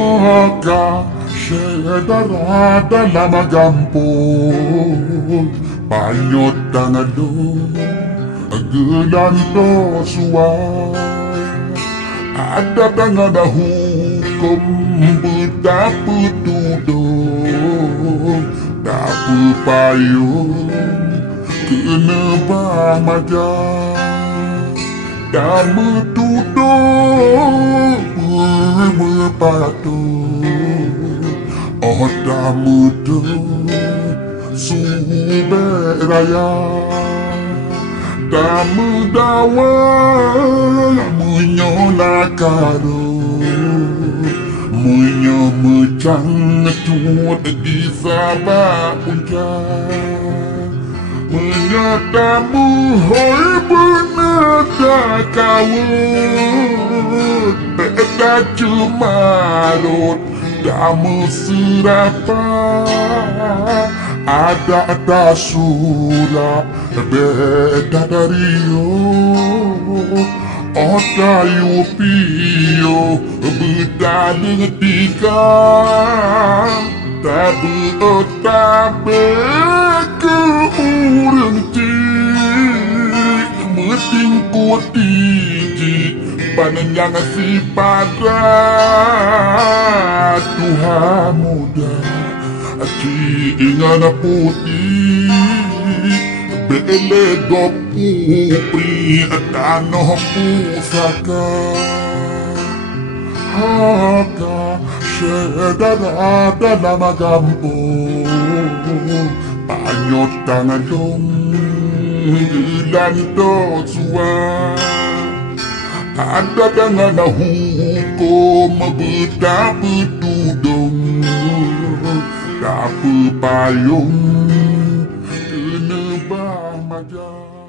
Maka sedara dalam gampung Panyot tangadong gelanto suai Ada tangada hukum betapa tudung Tak payung kena bamaja Dan betudung berpatut Oh tak mudah Sumber raya Tak mudawal Menyolah karun Menyo mecang cut di sabak puncak Menyatamu hoi benar tak kawut Tak cuma rot Tak mesrapa Ada surat beda dari Oda yupio beda detika Tak berotabe ke urang cik Metingkut tiji Panjang si pada Tuhan muda Ci ingan putih Bele gopu pri Tanoh pusaka Haka sedara dalam gampung Panyot tangadong gelanto suai Ada dengan hukum betapa tudung Tak payung kena bamaja